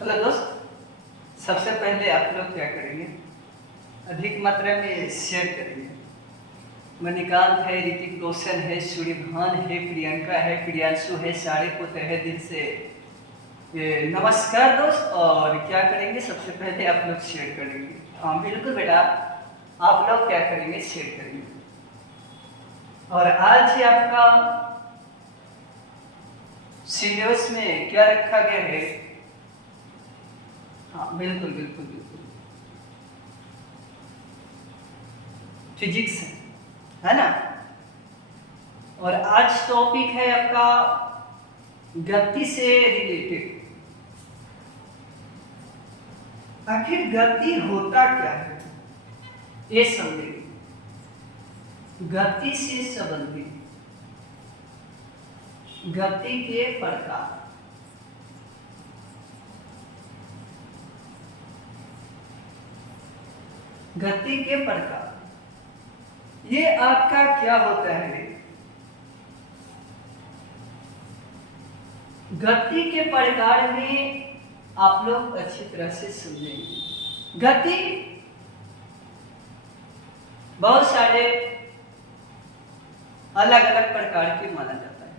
Hello दोस्त, सबसे पहले आप लोग क्या करेंगे? अधिक मात्रा में शेयर करेंगे। मणिकांत है, ऋतिक रोशन है, सूर्यभान है, प्रियंका है, प्रियांशु है, सारे को तहे दिल से नमस्कार दोस्त। और क्या करेंगे? सबसे पहले आप लोग शेयर करेंगे। हाँ बिल्कुल बेटा, आप लोग क्या करेंगे? शेयर करेंगे। और आज ही आपका सिलेबस में क्या रखा गया है? हाँ बिल्कुल बिल्कुल बिल्कुल, फिजिक्स है ना। और आज टॉपिक है आपका गति से रिलेटेड। आखिर गति होता क्या है ये समझेंगे। गति से संबंधित गति के प्रकार। गति के प्रकार ये आपका क्या होता है? गति के प्रकार में आप लोग अच्छी तरह से समझेंगे। गति बहुत सारे अलग अलग प्रकार के माना जाता है।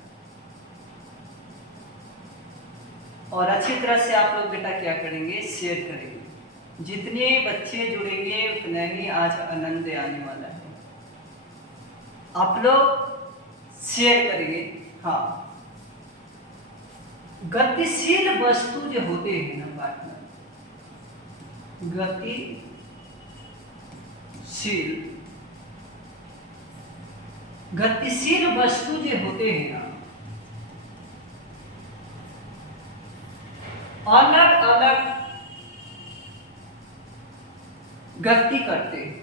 और अच्छी तरह से आप लोग बेटा क्या करेंगे? शेयर करेंगे। जितने बच्चे जुड़ेंगे उतना ही आज आनंद आने वाला है। आप लोग शेयर करेंगे। हाँ, गतिशील वस्तु जो होते हैं ना पार्टनर, गतिशील गतिशील वस्तु जो होते हैं ना, अलग अलग गति करते हैं।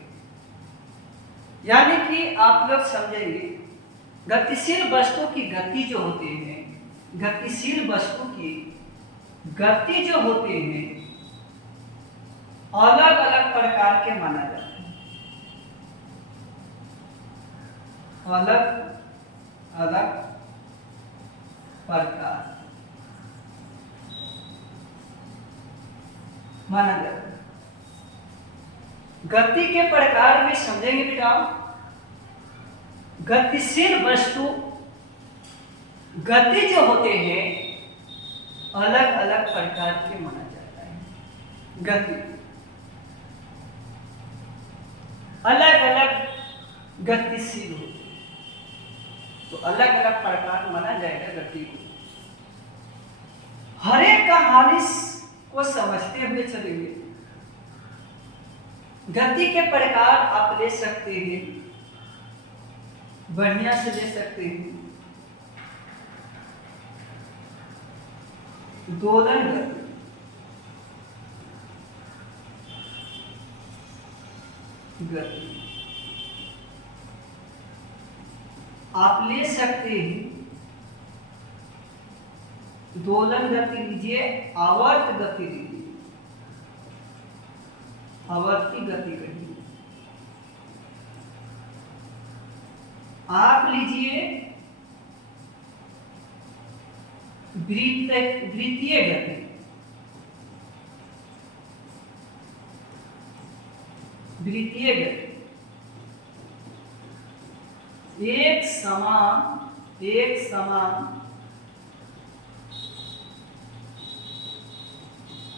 यानी कि आप लोग समझेंगे, गतिशील वस्तु की गति जो होती है, गतिशील वस्तु की गति जो होते हैं अलग अलग प्रकार के माना जाता है। अलग अलग प्रकार माना जाता है। गति के प्रकार में समझेंगे बेटा, गतिशील वस्तु गति जो होते हैं अलग अलग प्रकार के माना जाता है। गति अलग अलग गतिशील होते हैं, तो अलग अलग प्रकार माना जाएगा गति को। हर एक कहानी को समझते हुए चलेंगे। गति के प्रकार आप ले सकते हैं, बढ़िया से ले सकते हैं। दोलन गति, आप ले सकते हैं। दोलन गति लीजिए, आवर्त गति लीजिए, आवर्ती गति कहिए। आप लीजिए वृत्तीय गति, वृत्तीय गति एक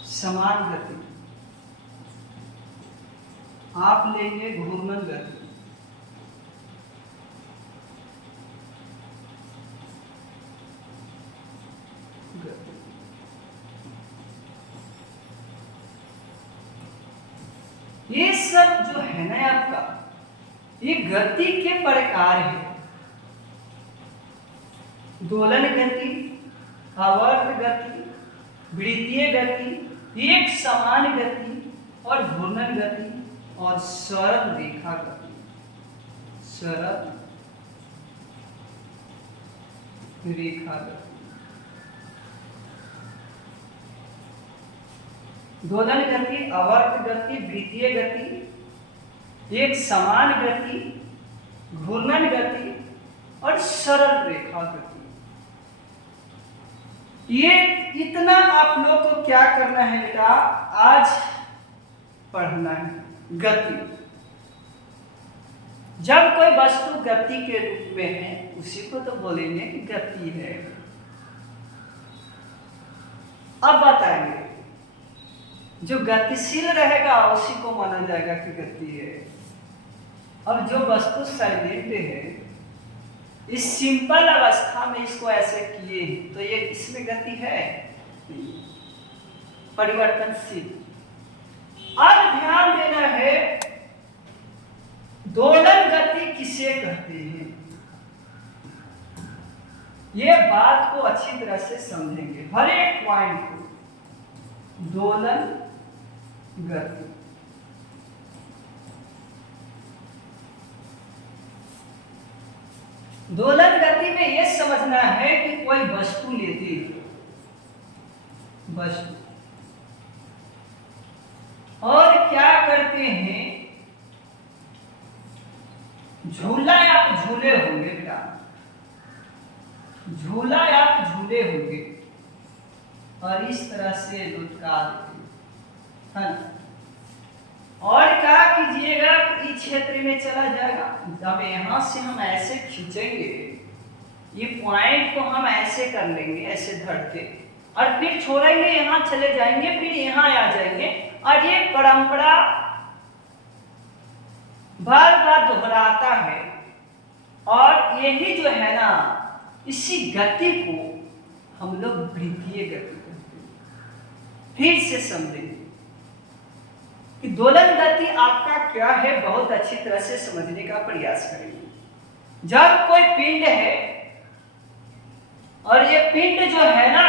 समान गति। आप लेंगे घूर्णन गति, ये सब जो है ना आपका, ये गति के प्रकार है। दोलन गति, आवर्त गति, वृत्तीय गति, एक समान गति और घूर्णन गति और सरल रेखा गति। सरल रेखा गति। दोलन गति, आवर्त गति, वृत्तीय गति, एक समान गति, घूर्णन गति और सरल रेखा गति। ये इतना आप लोग को क्या करना है बेटा, आज पढ़ना है गति। जब कोई वस्तु गति के रूप में है उसी को तो बोलेंगे कि गति है। अब बताएंगे जो गतिशील रहेगा उसी को माना जाएगा कि गति है। अब जो वस्तु साइलेंट है, इस सिंपल अवस्था में इसको ऐसे किए तो ये इसमें गति है, परिवर्तनशील। अब ध्यान देना है दोलन गति किसे कहते हैं, ये बात को अच्छी तरह से समझेंगे हर एक पॉइंट को। दोलन गति, दोलन गति में यह समझना है कि कोई वस्तु लेती है, वस्तु, और क्या करते हैं, झूला आप झूले होंगे बेटा, झूला आप झूले होंगे और इस तरह से लुटका देते हैं, और क्या कीजिएगा इस क्षेत्र में चला जाएगा। जब यहां से हम ऐसे खींचेंगे, ये पॉइंट को हम ऐसे कर लेंगे, ऐसे धर के, और फिर छोड़ेंगे, यहां चले जाएंगे, फिर यहां आ जाएंगे, और ये परंपरा बार बार दोहराता है। और यही जो है ना, इसी गति को हम लोग वृत्तीय गति कहते हैं। फिर से समझेंगे कि दोलन गति आपका क्या है, बहुत अच्छी तरह से समझने का प्रयास करेंगे। जब कोई पिंड है और ये पिंड जो है ना,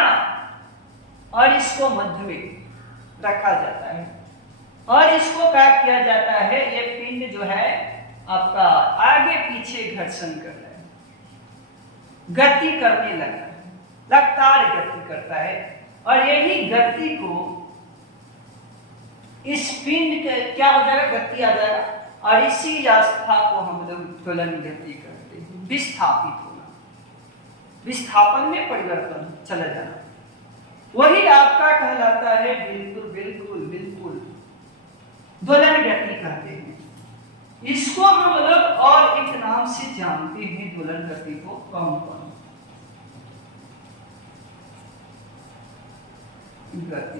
और इसको मध्य में रखा जाता है और इसको क्या किया जाता है, ये पिंड जो है आपका आगे पीछे घर्षण कर रहा है, गति करने लगा है, लगातार गति करता है। और यही गति को इस पिंड के क्या हो जाएगा, गति आ जाएगा, और इसी अवस्था को हम लोग दोलन गति करते हैं। विस्थापित होना, विस्थापन में परिवर्तन चला जाना, वही आपका कहलाता है बिल्कुल बिल्कुल बिल्कुल दोलन गति कहते हैं। इसको हम लोग और एक नाम से जानते हैं, दोलन गति को कंपन गति,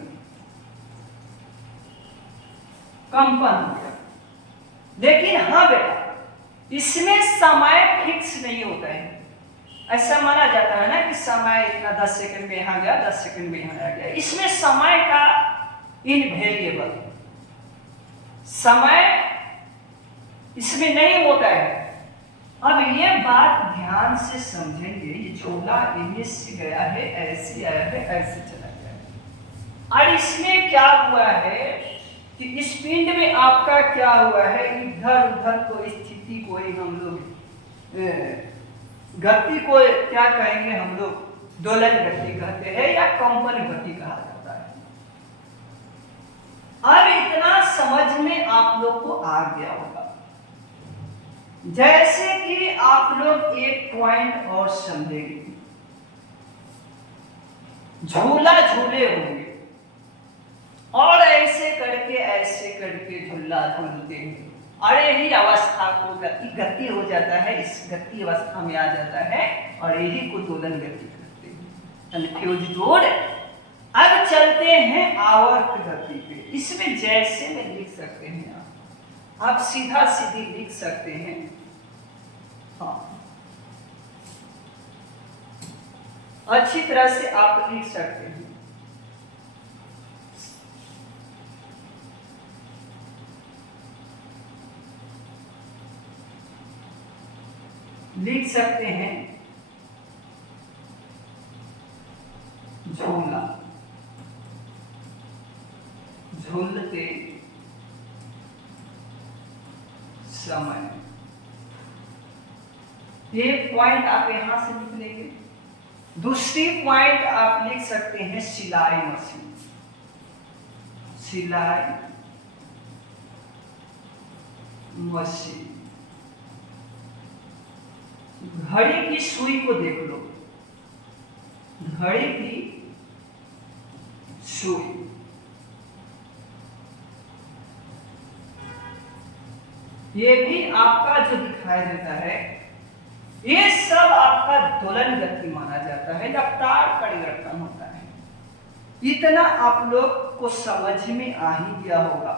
कंपन हो गया। लेकिन हाँ बेटा, इसमें समय फिक्स नहीं होता है। ऐसा माना जाता है ना कि समय इतना 10 सेकंड में यहाँ गया, 10 सेकंड में यहाँ आ गया। इसमें समय का इनवेरिएबल समय इसमें नहीं होता है। अब ये बात ध्यान से समझेंगे, ये झूला इन्हीं से गया है, ऐसे आया है, ऐसे चला गया है। और इसमें क्या हुआ है कि इस पिंड में आपका क्या हुआ है, इधर उधर को स्थिति को ही हम लोग गति को क्या कहेंगे, हम लोग दोलन गति कहते हैं या कंपन गति कहा जाता है। अब इतना समझ में आप लोग को आ गया होगा। जैसे कि आप लोग एक पॉइंट और समझेंगे, झूला झूले होंगे और ऐसे करके झूला झूलते हैं, और यही अवस्था को गति हो जाता है, इस गति अवस्था में आ जाता है, और यही को दोलन गति करते हैं। कंफ्यूज जोड़। अब चलते हैं आवर्त गति पे। इसमें जैसे में लिख सकते हैं आप सीधा सीधी लिख सकते हैं। हाँ, अच्छी तरह से आप लिख सकते हैं। लिख सकते हैं झूला, झूलते समय। ये पॉइंट आप यहां से लिख लेंगे। दूसरी पॉइंट आप लिख सकते हैं सिलाई मशीन, सिलाई मशीन। घड़ी की सुई को देख लो, घड़ी की सुई। ये भी आपका जो दिखाई देता है, ये सब आपका दोलन गति माना जाता है, लगातार परिवर्तन होता है। इतना आप लोग को समझ में आ ही गया होगा।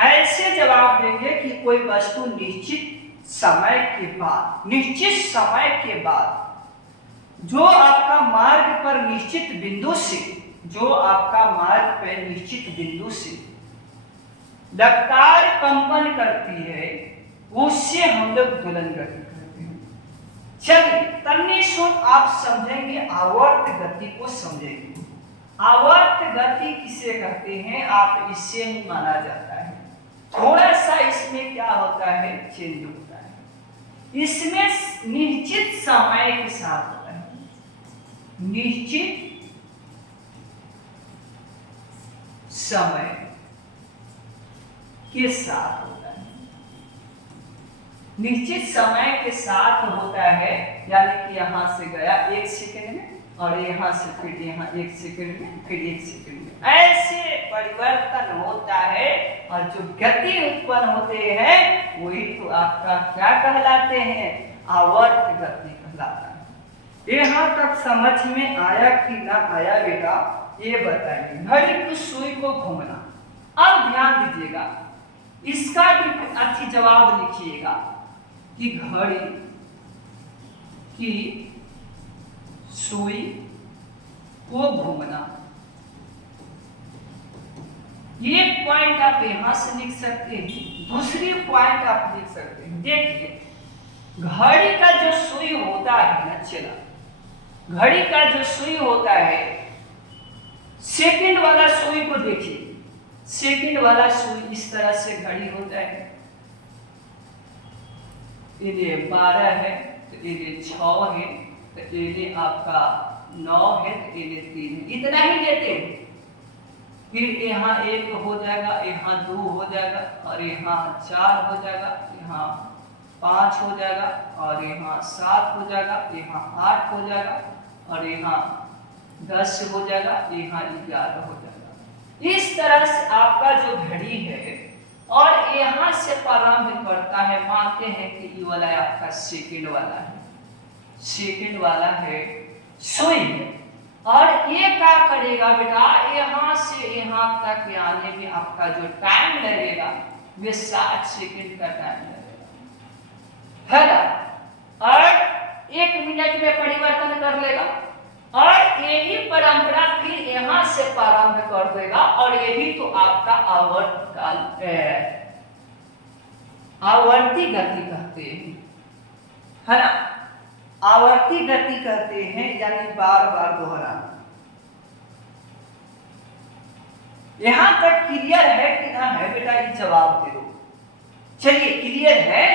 ऐसे जवाब देंगे कि कोई वस्तु निश्चित समय के बाद जो आपका मार्ग पर निश्चित बिंदु से लगातार कंपन करती है, उससे हम लोग दोलन गति करते हैं। चलिए तन्निशुन आप समझेंगे, आवर्त गति को समझेंगे। आवर्त गति किसे कहते हैं, आप इससे ही माना जाता है। थोड़ा सा इसमें क्या होता है, चेंज होता है। इसमें निश्चित समय के साथ होता है, निश्चित समय के साथ होता है, निश्चित समय के साथ होता है। यानी कि यहां से गया 1 सेकंड में, और यहां से फिर यहां 1 सेकंड में, फिर 1 सेकंड में, ऐसे परिवर्तन होता है। और जो गति उत्पन्न होते हैं वही तो आपका क्या कहलाते हैं, आवर्त गति कहलाता है। यहां तक समझ में आया कि ना आया बेटा, ये बताइए। घड़ी की सुई को घूमना, अब ध्यान दीजिएगा, इसका भी अच्छी जवाब लिखिएगा कि घड़ी की सुई को घूमना। ये पॉइंट आप यहां से लिख सकते हैं, दूसरी पॉइंट आप लिख सकते हैं। देखिए घड़ी का जो सुई होता है ना, चला घड़ी का जो सुई होता है, सेकंड वाला सुई को देखिए, सेकंड वाला सुई इस तरह से घड़ी होता है। ये 12 है, तो ये 6 है, तो ये आपका 9 है, तो ये 3 है, इतना ही लेते हैं। फिर यहाँ 1 हो जाएगा, यहाँ 2 हो जाएगा, और यहाँ 4 हो जाएगा, यहाँ 5 हो जाएगा, और यहाँ 7 हो जाएगा, यहाँ 8 हो जाएगा, और यहाँ 10 हो जाएगा, यहाँ 11 हो जाएगा। इस तरह से आपका जो घड़ी है, और यहाँ से प्रारंभ करता है, मानते हैं कि ये वाला आपका सेकंड वाला है, सेकंड वाला है सुई है। और ये क्या करेगा बेटा, यहाँ से यहाँ तक आने में आपका जो टाइम लगेगा वे 60 सेकंड का टाइम लगेगा, है ना। और 1 मिनट में परिवर्तन कर लेगा, और यही परंपरा फिर यहाँ से प्रारंभ कर देगा, और यही तो आपका आवर्ती गति कहते हैं, है ना। आवर्ती गति कहते हैं, यानी बार बार दोहराना। यहां तक क्लियर है कि ना है बेटा, ये जवाब दे दो। चलिए क्लियर है,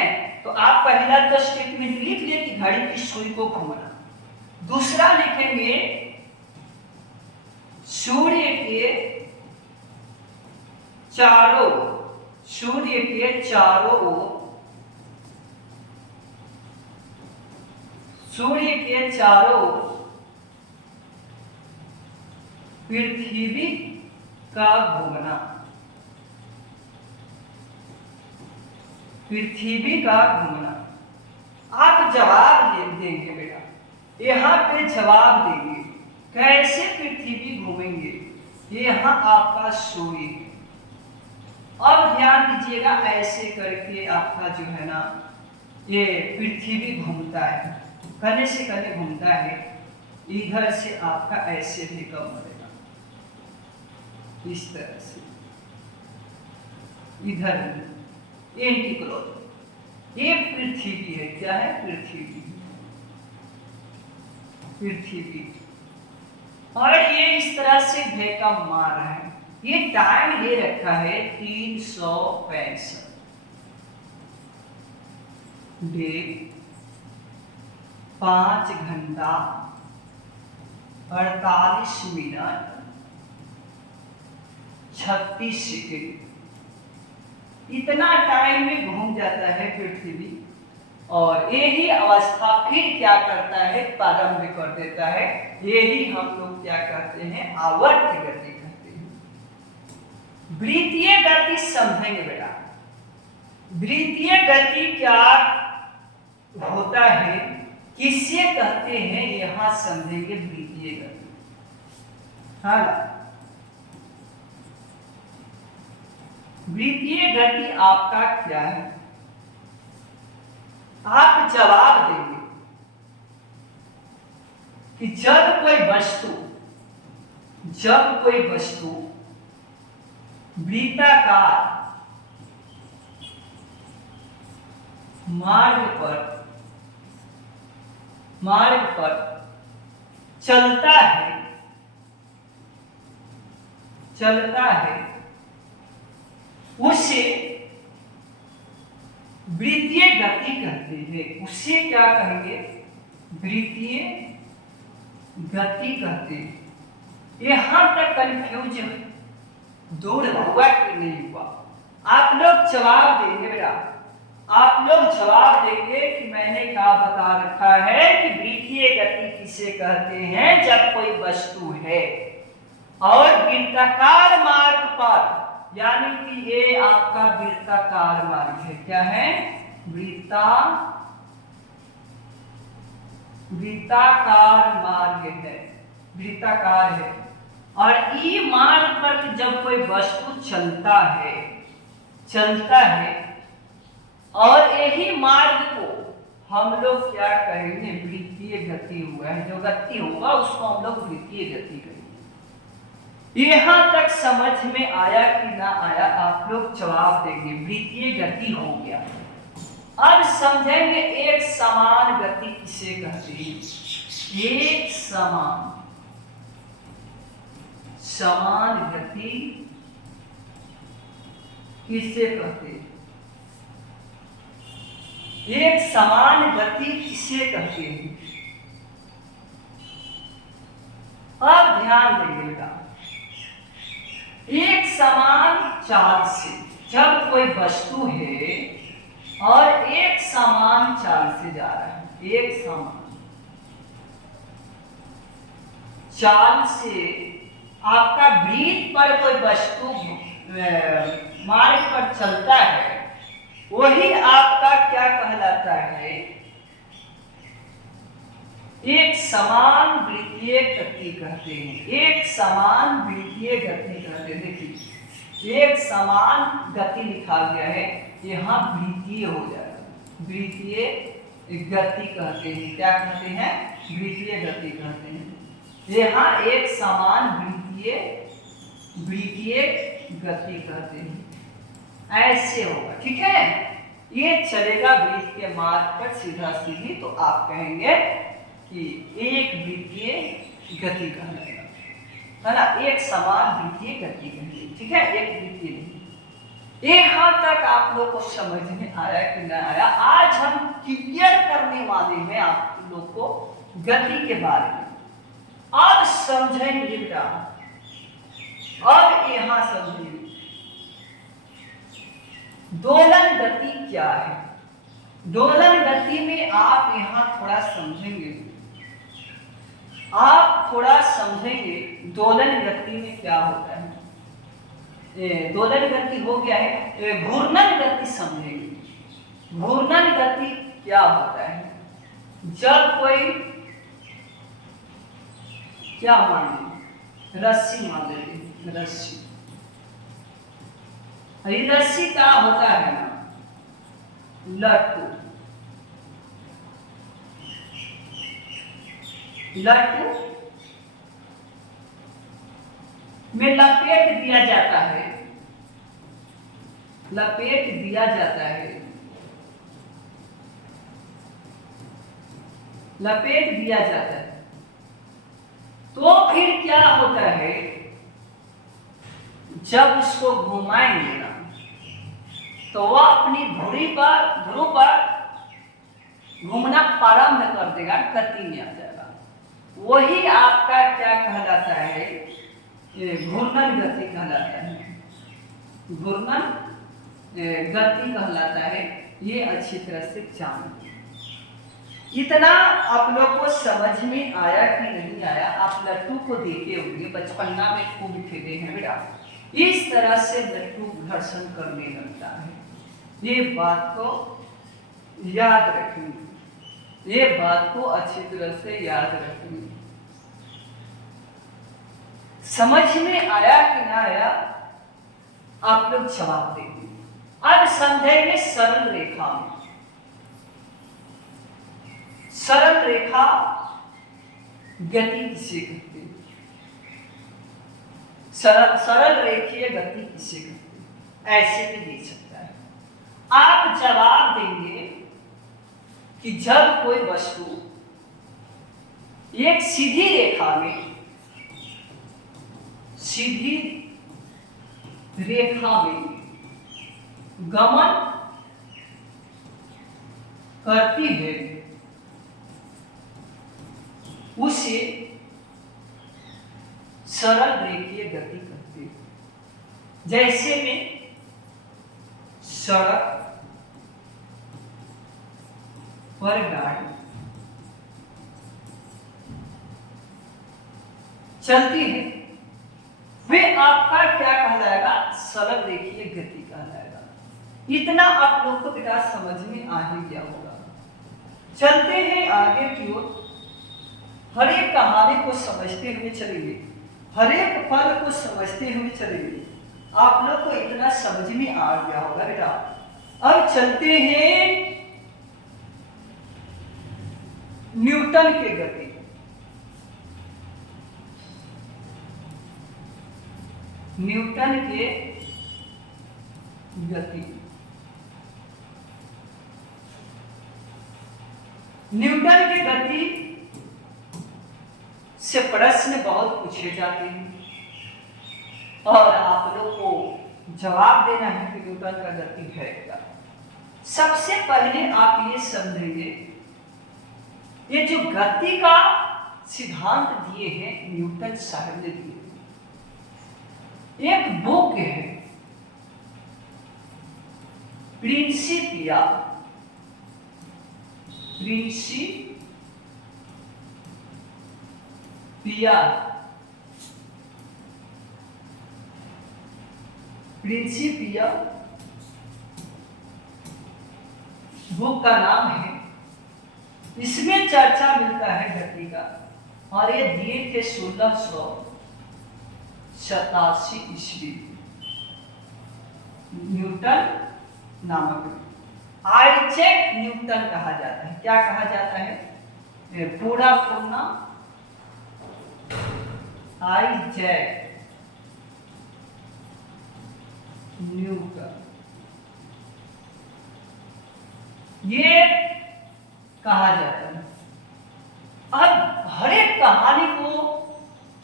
तो आप पहला तो स्टेटमेंट लिख ले कि घड़ी की सुई को घुमाना। दूसरा लिखेंगे सूर्य के चारों ओर पृथ्वी का घूमना, पृथ्वी का घूमना। आप जवाब देंगे बेटा, यहाँ पे जवाब देंगे कैसे पृथ्वी घूमेंगे। ये यहाँ आपका सूर्य है। अब ध्यान दीजिएगा, ऐसे करके आपका जो है ना, ये पृथ्वी घूमता है, कने से कने घूमता है। इधर से आपका ऐसे भी कम बढ़ेगा, इस तरह से, इधर एंटीक्लॉक। ये पृथ्वी है, क्या है, पृथ्वी। और ये इस तरह से भेका मार रहा है। ये टाइम ये रखा है 365 डे, 5 घंटा 48 मिनट 36 सेकेंड। इतना टाइम में घूम जाता है पृथ्वी, और यही अवस्था फिर क्या करता है, प्रारंभ कर देता है। यही हम लोग क्या कहते हैं, आवर्त गति कहते हैं। वृत्तीय गति समझेंगे बेटा। वृत्तीय गति क्या होता है, किससे कहते हैं, यहां समझेंगे वृत्तीय गति। हाँ, वृत्तीय गति आपका क्या है, आप जवाब देंगे कि जब कोई वस्तु वृत्ताकार मार्ग पर चलता है उसे वृत्तीय गति कहते हैं। उसे क्या कहेंगे, वृत्तीय गति कहते हैं। यहां तक कंफ्यूज दूर हुआ कि नहीं हुआ? आप लोग जवाब देंगे बेटा, आप लोग जवाब देंगे कि मैंने क्या बता रखा है कि वृत्तीय गति किसे कहते हैं, जब कोई वस्तु है और वृत्ताकार मार्ग पर, यानी कि ये आपका वृत्ताकार मार्ग है। क्या है, वृत्ताकार मार्ग है, वृत्ताकार है। और ई मार्ग पर जब कोई वस्तु चलता है और यही मार्ग को हम लोग क्या कहेंगे, वृत्तीय गति हुआ है। जो गति होगा उसको हम लोग वृत्तीय गति कहेंगे। यहां तक समझ में आया कि ना आया, आप लोग जवाब देंगे। वृत्तीय गति हो गया। अब समझेंगे एक समान गति किसे कहते हैं। एक समान गति किसे कहते हैं, एक समान गति किसे कहते हैं। अब ध्यान देंगे बेटा, एक समान चाल से जब कोई वस्तु है और एक समान चाल से जा रहा है, एक समान चाल से आपका वृत्त पर कोई वस्तु मार्ग पर चलता है, वही आपका क्या कहलाता है, एक समान वृत्तीय गति कहते हैं। एक समान वृत्तीय गति कहते हैं। देखिए एक समान गति लिखा गया है, यहाँ वृत्तीय हो जाएगा। वृत्तीय गति कहते हैं। क्या कहते हैं, वृत्तीय गति कहते हैं। यहाँ एक समान वृत्तीय गति कहते हैं। ऐसे होगा, ठीक है। ये चलेगा वृत्त के मार्ग पर सीधा सीधी, तो आप कहेंगे कि एक वृत्तीय गति कहलाएगा, है ना, एक समान वृत्तीय गति कहेंगे, ठीक है, एक वृत्तीय नहीं। यहाँ तक आप लोग को समझ में आया कि नहीं आया? आज हम क्लियर करने वाले हैं आप लोग को गति के बारे में। अब समझेंगे बेटा, अब यहां समझिए दोलन गति क्या है। दोलन गति में आप यहां थोड़ा समझेंगे, आप थोड़ा समझेंगे दोलन गति में क्या होता है। दोलन गति हो गया है, घूर्णन गति समझेंगे। घूर्णन गति क्या होता है, जब कोई क्या मान रस्सी मान लेते हैं, रस्सी, रस्सी का होता है ना लट्टू, लट्टू में लपेट दिया जाता है, लपेट दिया जाता है, लपेट दिया जाता है। तो फिर क्या होता है, जब उसको घुमाएंगे ना तो वह अपनी धुरी पर घूमना प्रारंभ कर देगा, गति में आ जाएगा। वही आपका क्या कहलाता है, घूर्णन गति कहलाता है, घूर्णन गति कहलाता है। ये अच्छी तरह से जानिए। इतना आप लोग को समझ में आया कि नहीं आया? आप लट्टू को देखे होंगे, बचपना में खूब खेले हैं बेटा। इस तरह से लट्टू घर्षण करने लगता है। ये बात को याद रखेंगे, ये बात को अच्छी तरह से याद रखेंगे। समझ में आया कि ना आया, आप लोग जवाब देंगे। अब समझेंगे सरल रेखा में। सरल रेखा गति किसे कहते हैं? सरल रेखीय गति किसे कहते हैं? ऐसे भी दे सकता है। आप जवाब देंगे कि जब कोई वस्तु एक सीधी रेखा में, सीधी रेखा में गमन करती है, उसे सरल रेखीय गति कहते हैं। जैसे में सड़क पर गाड़ी चलती है, वे आपका क्या कहलाएगा? सरल रेखीय गति कहलाएगा। इतना आप लोग को बेटा समझ में आ ही गया होगा। चलते हैं आगे की ओर। हर एक कहानी को समझते हुए चलेंगे, हर एक पल को समझते हुए चलेंगे। आप लोग को इतना समझ में आ गया होगा बेटा। अब चलते हैं न्यूटन के गति। न्यूटन के गति, न्यूटन की गति से प्रश्न बहुत पूछे जाते हैं और आप लोग को जवाब देना है कि न्यूटन का गति है क्या। सबसे पहले आप ये समझेंगे, ये जो गति का सिद्धांत दिए हैं न्यूटन साहब ने दिए, एक बुक है प्रिंसिपिया बुक का नाम है। इसमें चर्चा मिलता है गति का, और ये दिए थे 1687 ईस्वी न्यूटन नामक। आइजैक न्यूटन कहा जाता है। क्या कहा जाता है? पूरा नाम आइजैक न्यूटन, ये कहा जाता है। अब हर एक कहानी को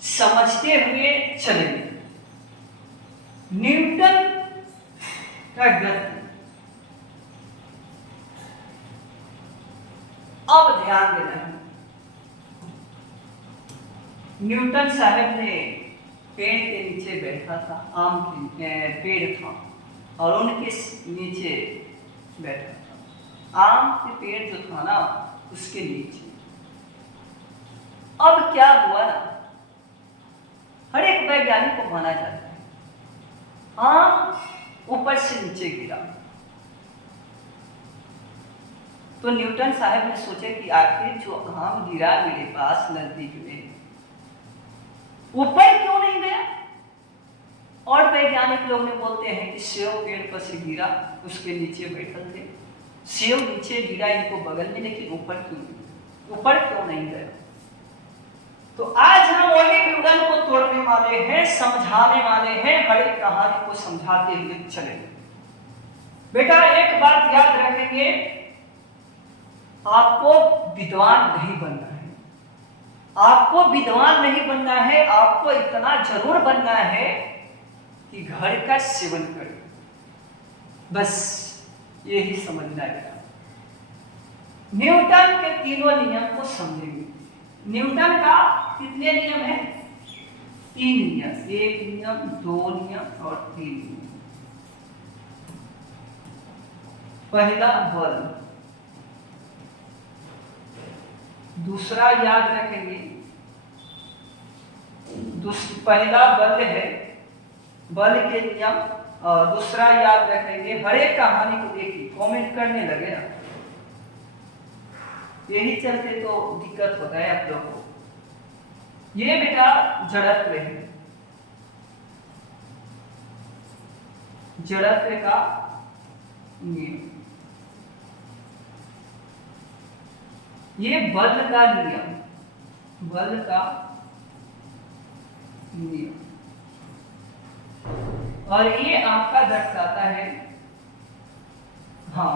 समझते हुए चलेंगे। न्यूटन का गति, अब ध्यान देना है। न्यूटन साहब ने पेड़ के नीचे बैठा था, आम के पेड़ था और उनके नीचे बैठा था। आम के पेड़ जो था ना, उसके नीचे। अब क्या हुआ ना, हर एक वैज्ञानिक को माना जाता है आम ऊपर से नीचे गिरा। तो न्यूटन साहब ने सोचा कि आखिर जो आम गिरा मेरे पास नजदीक में, ऊपर क्यों नहीं गया? और वैज्ञानिक लोग ने बोलते हैं कि सेव पेड़ पर से गिरा, उसके नीचे बैठे थे, सेव नीचे गिरा इनको बगल में, लेकिन ऊपर क्यों नहीं गया? तो आज हम वही विवरण को तोड़ने वाले हैं, समझाने वाले हैं, हर एक कहानी को समझाते हुए चलेंगे। बेटा एक बात याद रखेंगे, आपको विद्वान नहीं बनना है, आपको विद्वान नहीं बनना है, आपको इतना जरूर बनना है कि घर का सेवन करें, बस यही समझना है। न्यूटन के तीनों नियम को समझेंगे। न्यूटन का कितने नियम है? 3 नियम, 1 नियम, 2 नियम और 3 नियम। पहला बल, दूसरा याद रखेंगे, पहला बल है बल के नियम। दूसरा याद रखेंगे, हर एक कहानी को देखिए कमेंट करने लगे ना, यही चलते तो दिक्कत होता है आप लोगों को। ये बेटा जड़त्व है, जड़त्व का नियम। ये बल का नियम, बल का नियम, और ये आपका दर्शाता है, हाँ,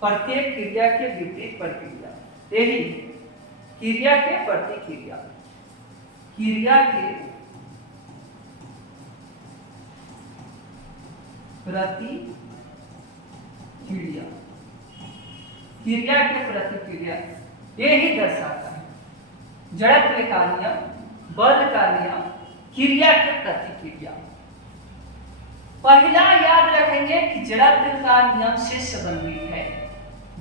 प्रत्येक क्रिया के विपरीत प्रतिक्रिया। यही क्रिया के प्रतिक्रिया, क्रिया के प्रतिक्रिया, क्रिया के प्रतिक्रिया, यही दर्शाता है जड़त्व का नियम, बल का नियम, क्रिया के प्रतिक्रिया। पहला याद रखेंगे कि जड़त्व का नियम से संबंधित है,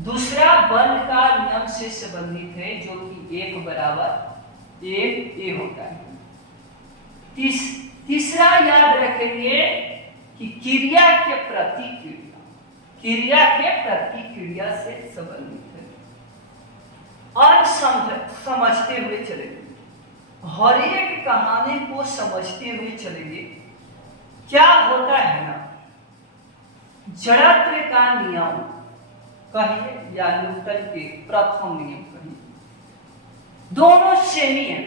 दूसरा बल का नियम से संबंधित है, जो कि 1 बराबर 1 ए होता है। तीसरा याद रखेंगे कि क्रिया के प्रतिक्रिया, क्रिया के प्रतिक्रिया से संबंधित है। और समझते हुए चलेंगे, हर एक कहानी को समझते हुए चलेंगे। क्या होता है ना, जड़त्व का नियम कहिए या न्यूटन के प्रथम नियम कहिए, दोनों सेम ही है,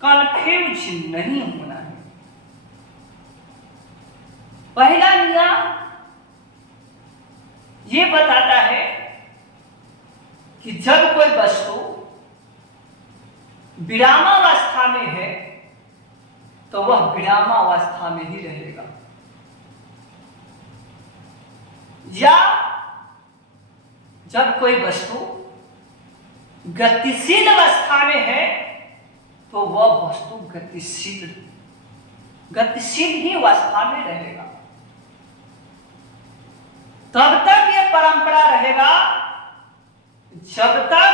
कंफ्यूज नहीं होना है। पहला नियम ये बताता है कि जब कोई वस्तु विरामावस्था में है तो वह विरामावस्था में ही रहेगा, या जब कोई वस्तु गतिशील अवस्था में है तो वह वस्तु गतिशील ही अवस्था में रहेगा। तब तक यह परंपरा रहेगा जब तक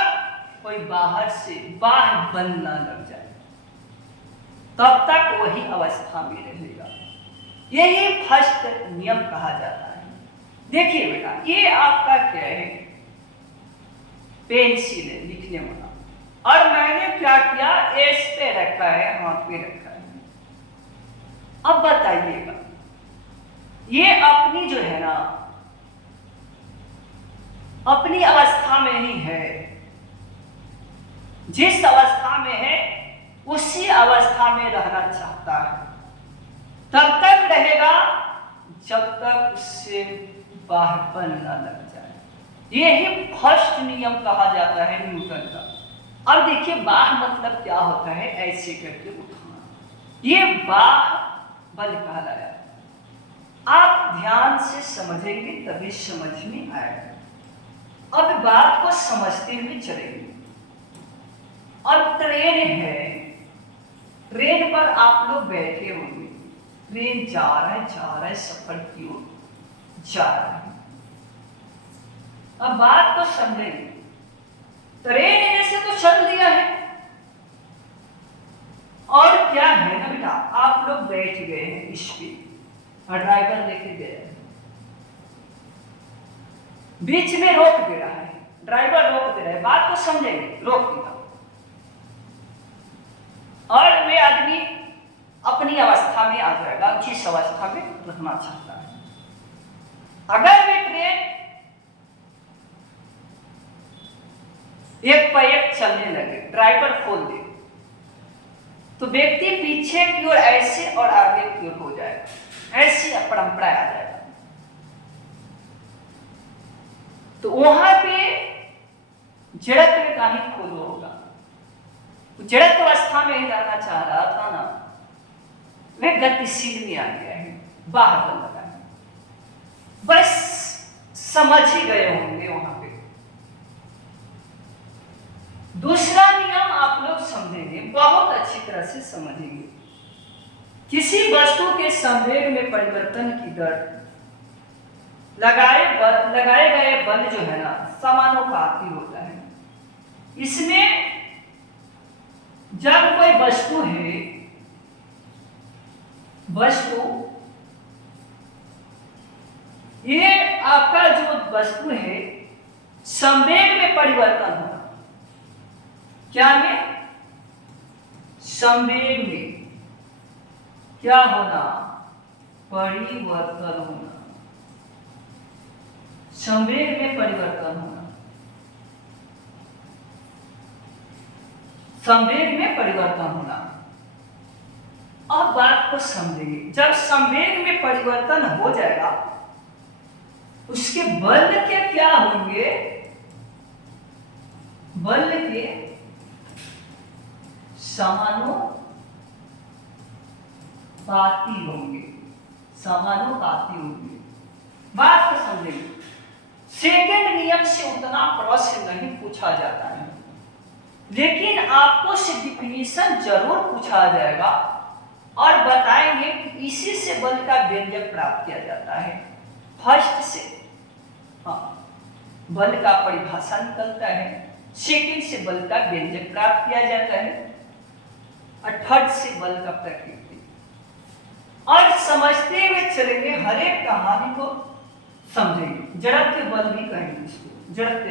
कोई बाहर से बाह्य बल न लग जाए, तब तक वही अवस्था में रहेगा। यही फर्स्ट नियम कहा जाता है। देखिए बेटा, ये आपका क्या है, पेंसिल है लिखने वाला, और मैंने क्या किया, एस पे रखा है, हाथ पे रखा है। अब बताइएगा, ये अपनी जो है ना, अपनी अवस्था में ही है, जिस अवस्था में है उसी अवस्था में रहना चाहता है, तब तक रहेगा जब तक उससे बाहरपन न लग जाए। यही फर्स्ट नियम कहा जाता है न्यूटन का। अब देखिए, बाह मतलब क्या होता है, ऐसे करके उठाना, ये बाह बल कहलाया। आप ध्यान से समझेंगे तभी समझ में आएगा। अब बात को समझते हुए चलेंगे। और ट्रेन है, ट्रेन पर आप लोग बैठे होंगे, ट्रेन जा रहा है, सफर की ओर जा रहा है। अब बात को समझेंगे, ट्रेन ऐसे तो चल दिया है, और क्या है ना बेटा, आप लोग बैठ गए हैं इस पे, और ड्राइवर लेके गए हैं, बीच में रोक दे रहा है, ड्राइवर रोक दे रहा है, बात को समझेंगे, रोक दिया, और वे आदमी अपनी अवस्था में आ जाएगा, जिस अवस्था में रहना चाहता है। अगर वे ट्रेन एक पर एक चलने लगे, ड्राइवर खोल दे, तो व्यक्ति पीछे की ओर ऐसे और आगे की ओर हो जाएगा, ऐसी परंपरा आ जाएगा। तो वहां पे जड़त्व का ही खोलो होगा। जड़त्व अवस्था में ही रहना चाह रहा था ना, वह गतिशील में आ गया है, बाहर बन लगा है। बस समझ ही गए होंगे वहां पे। दूसरा नियम आप लोग समझेंगे, बहुत अच्छी तरह से समझेंगे। किसी वस्तु के संवेग में परिवर्तन की दर लगाए गए बल जो है ना, समानुपाती होता है। इसमें जब कोई वस्तु है, वस्तु ये आपका जो वस्तु है संवेग में परिवर्तन होना। क्या में? संवेग में क्या होना? परिवर्तन होना। संवेग में परिवर्तन होना। संवेग में परिवर्तन होना। अब बात को समझेंगे। जब संवेग में परिवर्तन हो जाएगा उसके बल के क्या होंगे? बल के समानुपाती होंगे। समानुपाती होंगे। बात को समझेंगे। सेकंड नियम से उतना प्रश्न नहीं पूछा जाता है, लेकिन आपको से डिफिनीशन जरूर पूछा जाएगा और बताएंगे कि इसी से बल का व्यंजक प्राप्त किया जाता है। फर्स्ट से बल का परिभाषा निकलता है, सेकंड से बल का व्यंजक प्राप्त किया जाता है और थर्ड से बल का प्रकृति। और समझते हुए चलेंगे, हर एक कहानी को समझेंगे। जड़त्व बल भी कहेंगे इसको। जड़त्व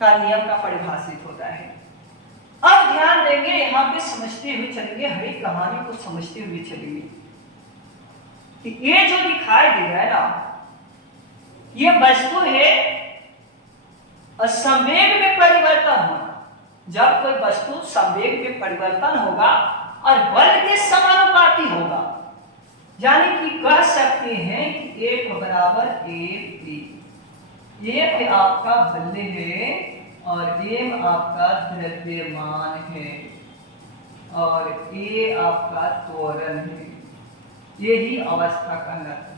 का नियम का परिभाषित होता है। अब ध्यान देंगे, यहां पे समझते हुए चलेंगे, हर एक कहानी को समझते हुए चलेंगे कि ये जो दिखाई दे रहा है ना, ये वस्तु है संवेग में परिवर्तन होना। जब कोई वस्तु संवेग में परिवर्तन होगा और बल के समानुपाती होगा, यानी कि कह सकते हैं कि एक बराबर एफ बी। एफ आपका बल है और एम आपका द्रव्यमान है और ए आपका त्वरण है। यही अवस्था कहलाता है।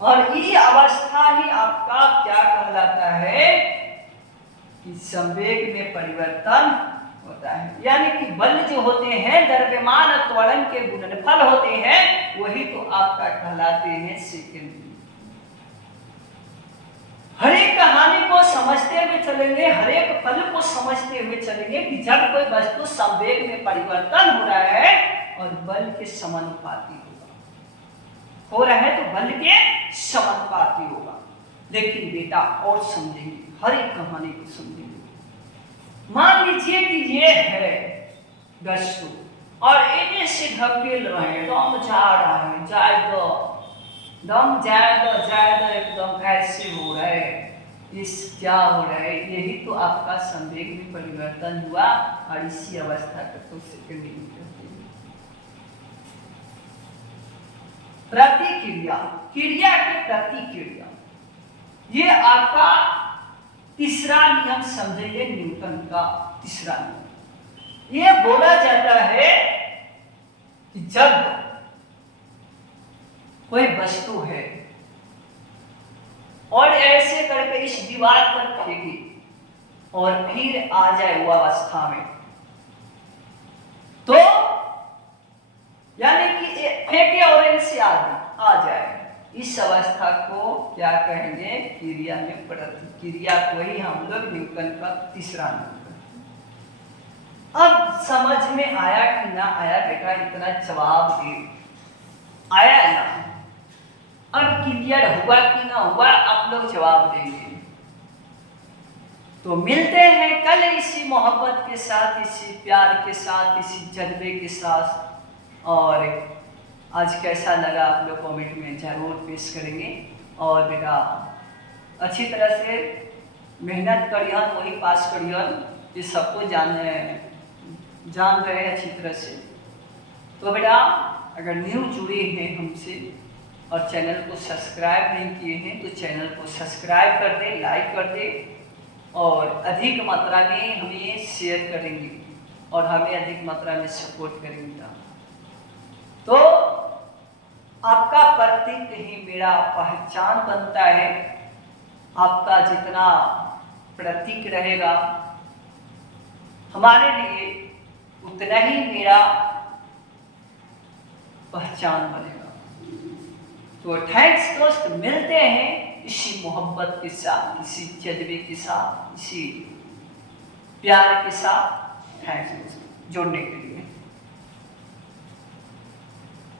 और ये अवस्था ही आपका क्या कहलाता है? कि संवेग में परिवर्तन होता है। यानी कि बल जो होते हैं द्रव्यमान और त्वरण के गुणनफल होते हैं, वही तो आपका कहलाते हैं सेकंड। हर एक कहानी को समझते हुए चलेंगे, हर एक पल को समझते हुए चलेंगे कि जब कोई वस्तु संवेग में परिवर्तन हो रहा है और बल के समानुपाती हो रहा है, तो बल के समानुपाती होगा। लेकिन बेटा और समझेंगे, हर एक कहानी को समझेंगे। मान लीजिए कि ये है वस्तु और इन्हें से धकेल रहे हैं, दम जा रहा है, जाएगा दम जाएगा एकदम ऐसे हो रहा है। इस क्या हो रहा है? यही तो आपका संवेग में परिवर्तन हुआ और इसी अवस्था का तो सेकंड कहते हैं। प्रतिक्रिया, क्रिया के प्रतिक्रिया, ये आपका तीसरा नियम समझेंगे, न्यूटन का तीसरा नियम। ये बोला जाता है कि जब कोई वस्तु है और ऐसे करके इस दीवार पर फेंकी और फिर आ जाए वो अवस्था में, तो यानी कि फेंके और इनसे आ जाए, इस अवस्था को क्या कहेंगे? क्रिया में प्रतिक्रिया को ही हम लोग न्यूटन का तीसरा नियम कहते हैं। अब समझ में आया कि ना आया बेटा? इतना जवाब दे आया है ना? अब क्लियर हुआ कि ना हुआ? आप लोग जवाब देंगे। तो मिलते हैं कल इसी मोहब्बत के साथ, इसी प्यार के साथ, इसी जज्बे के साथ। और आज कैसा लगा आप लोग कमेंट में जरूर पेश करेंगे। और बेटा अच्छी तरह से मेहनत करियन, वही पास करियन, ये सबको जान रहे हैं अच्छी तरह से। तो बेटा अगर न्यू जुड़े हैं हमसे और चैनल को सब्सक्राइब नहीं किए हैं तो चैनल को सब्सक्राइब कर दें, लाइक कर दें और अधिक मात्रा में हमें शेयर करेंगे और हमें अधिक मात्रा में सपोर्ट करेंगे। तो आपका प्रतीक ही मेरा पहचान बनता है। आपका जितना प्रतीक रहेगा हमारे लिए उतना ही मेरा पहचान बनेगा। तो थैंक्स दोस्त, मिलते हैं इसी मोहब्बत के साथ, इसी जज्बे के साथ, इसी प्यार के साथ। थैंक्स जोड़ने के लिए।